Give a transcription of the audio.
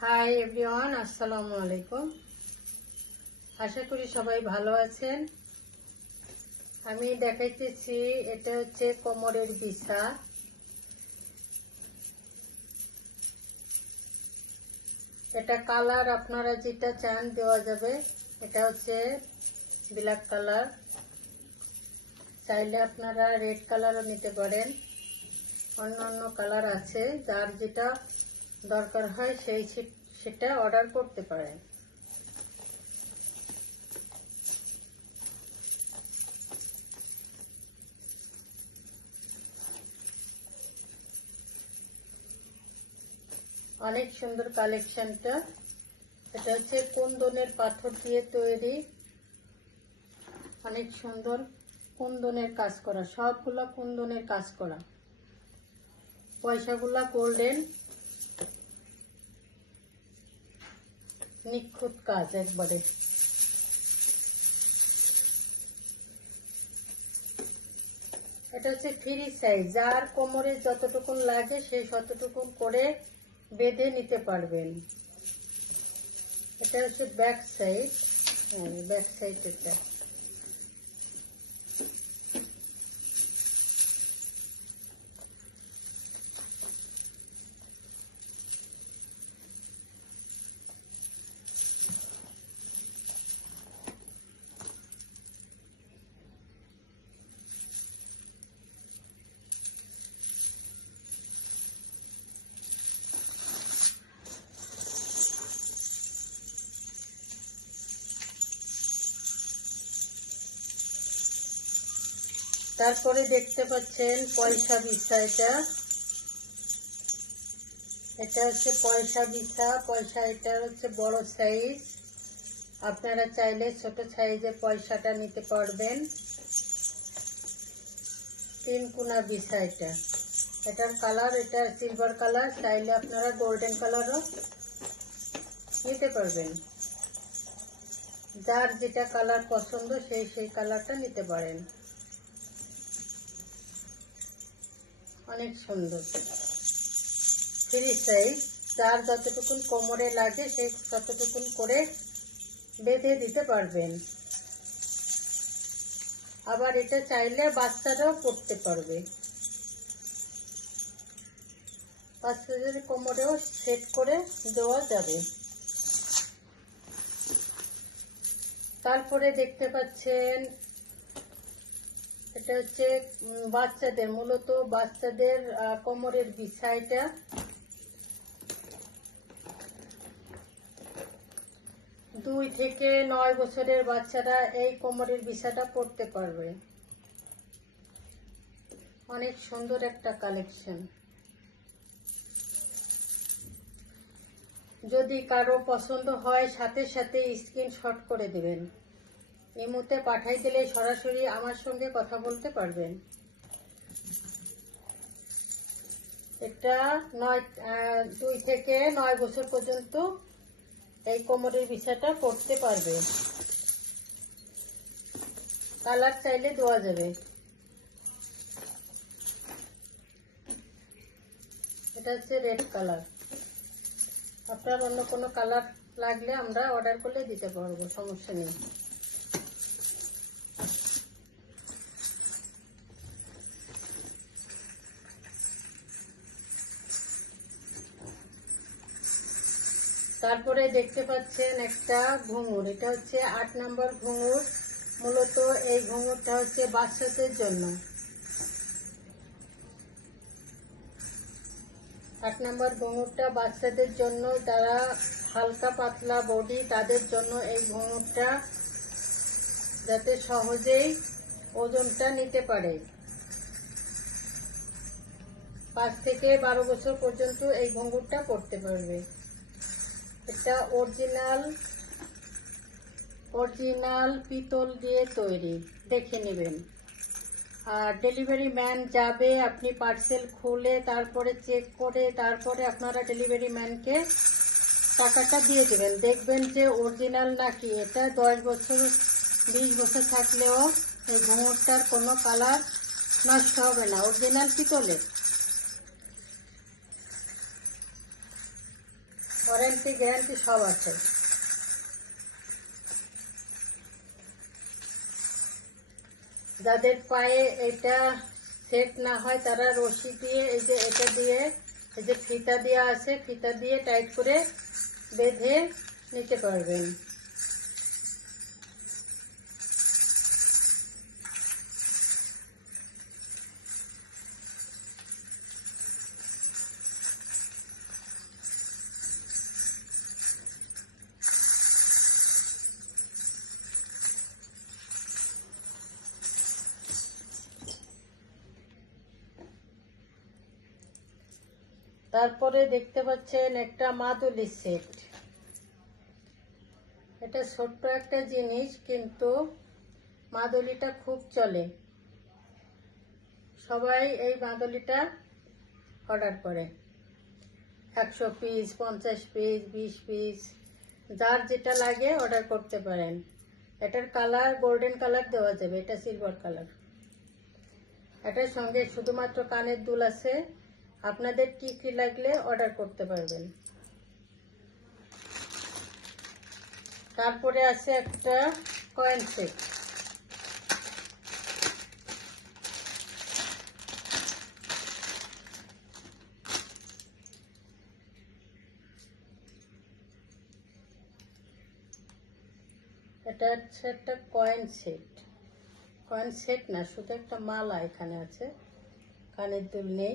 Hi everyone আসসালামু আলাইকুম আশা করি সবাই ভালো আছেন। আমি দেখাইতেছি, এটা হচ্ছে কোমরের বিছা। এটা কালার আপনারা যেটা চান দেওয়া যাবে। এটা হচ্ছে ব্ল্যাক কালার। চাইলে আপনারা রেড কালারও নিতে পারেন। অন্য অন্য কালার আছে, যার যেটা দরকার হয় সেই সেটা অর্ডার করতে পারেন। অনেক সুন্দর কালেকশনটা এটা হচ্ছে কুন্দনের পাথর দিয়ে তৈরি। অনেক সুন্দর কুন্দনের কাজ করা। সবগুলা কুন্দনের কাজ করা। পয়সাগুলা গোল্ডেন নিখুঁত কাজ একবারে এটা হচ্ছে ফ্রি সাইজ যার কোমরে যতটুকুন লাগে সেই ততটুকুন করে বেঁধে নিতে পারবেন। এটা হচ্ছে ব্যাক সাইড ব্যাক সাইড এটা। তারপরে দেখতে পাচ্ছেন পয়সা বিছা এটা। এটা হচ্ছে পয়সা বিছা পয়সা এটা হচ্ছে বড় সাইজ আপনারা চাইলে ছোট সাইজে পয়সাটা নিতে পারবেন। তিন কোনা বিছা এটা। এটার কালার এটা সিলভার কালার চাইলে আপনারা গোল্ডেন কালারও নিতে পারবেন। যার যেটা কালার পছন্দ সেই সেই কালারটা নিতে পারেন। অনেক সুন্দর। ফ্রি সাইজ যার যতটুকুন কোমরে লাগে সেই ততটুকুন করে বেঁধে দিতে পারবেন। আবার এটা চাইলে বাচ্চারাও পড়তে পারবে। বাচ্চাদের কোমরেও সেট করে দেওয়া যাবে। তারপরে দেখতে পাচ্ছেন এটা হচ্ছে বাচ্চাদের, মূলত বাচ্চাদের কোমরের বিছাইটা দুই থেকে নয় বছরের বাচ্চারা এই কোমরের বিছাটা পড়তে পারবে। অনেক সুন্দর একটা কালেকশন। যদি কারও পছন্দ হয়, সাথে সাথে স্ক্রিনশট করে দেবেন। ইমুতে পাঠাই দিলে সরাসরি আমার সঙ্গে কথা বলতে পারবেন। এটা নয় দুই থেকে নয় বছর পর্যন্ত এই কোমরের বিষয়টা করতে পারবে। কালার চাইলে দেওয়া যাবে। এটা হচ্ছে রেড কালার আপনার অন্য কোনো কালার লাগলে আমরা অর্ডার করলে দিতে পারব, সমস্যা নেই। তারপরে দেখতে পাচ্ছেন একটা ঘুঙুর। এটা হচ্ছে আট নম্বর ঘুঙুর। মূলত এই ঘুঙুরটা হচ্ছে বাচ্চাদের জন্য। আট নম্বর ঘুঙুরটা বাচ্চাদের জন্য যারা হালকা পাতলা বডি তাদের জন্য এই ঘুঙুরটা যাতে সহজেই ওজনটা নিতে পারে। পাঁচ থেকে বারো বছর পর্যন্ত এই ঘুঙুরটা করতে পারবে। এটা অরিজিনাল অরিজিনাল পিতল দিয়ে তৈরি। দেখে নেবেন। আর ডেলিভারি ম্যান যাবে, আপনি পার্সেল খুলে তারপরে চেক করে তারপরে আপনারা ডেলিভারি ম্যানকে টাকাটা দিয়ে দেবেন। দেখবেন যে অরিজিনাল নাকি। এটা দশ বছর, বিশ বছর থাকলেও এই ঘুঙুরটার কোনো কালার নষ্ট হবে না। অরিজিনাল পিতলের। ওয়ারেন্টি গ্যারান্টি সব আছে। যাদের পায়ে এটা সেট না হয়, তারা রশি দিয়ে, এই যে এটা দিয়ে, এই যে ফিতা দেওয়া আছে, ফিতা দিয়ে টাইট করে বেঁধে নিতে পারবেন। তারপরে দেখতে পাচ্ছেন একটা মাদুলি সেট। এটা ছোট্ট একটা জিনিস, কিন্তু মাদুলিটা খুব চলে। সবাই এই মাদুলিটা অর্ডার করে। একশো পিস, পঞ্চাশ পিস, বিশ পিস, যার যেটা লাগে অর্ডার করতে পারেন। এটার কালার, গোল্ডেন কালার দেওয়া যাবে, এটা সিলভার কালার। এটার সঙ্গে শুধুমাত্র কানের দুল আছে। আপনাদের কি কি লাগলে অর্ডার করতে পারবেন। তারপরে আছে একটা কয়েন সেট এটা হচ্ছে একটা কয়েন সেট কয়েন সেট না, শুধু একটা মালা এখানে আছে। কানের দুল নেই।